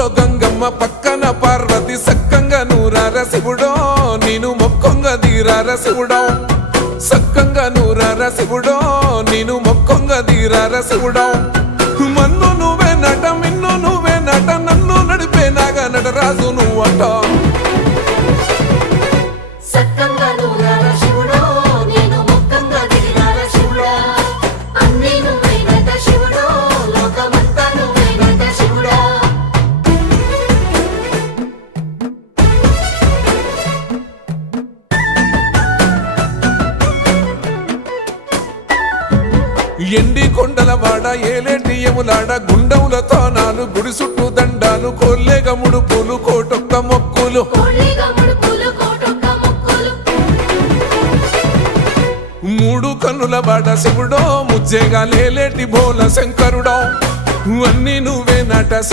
ఊర్లో గంగమ్మ పక్కన పార్వతి సక్కంగా నూరార శివుడో నేను మొక్కొంగ దీరార శివుడో సక్కంగా నూరార శివుడో నేను మొక్కొంగ దీరార శివుడో మన్ను నువ్వే నట మిన్ను నువ్వే నట నన్ను నడిపే నాగా నటరాజు నువ్వట ఎండి కొండల వాడ ఏలేటి యములాడ గుండములతో నాలు గుడి చుట్టూ దండాలు కోల్లేగ ముడుపులు కోటొక్క మొక్కులు మూడు కన్నుల వాడ శివుడో ముజ్జేగా లేలేటి బోల శంకరుడో అన్నీ నువ్వే నట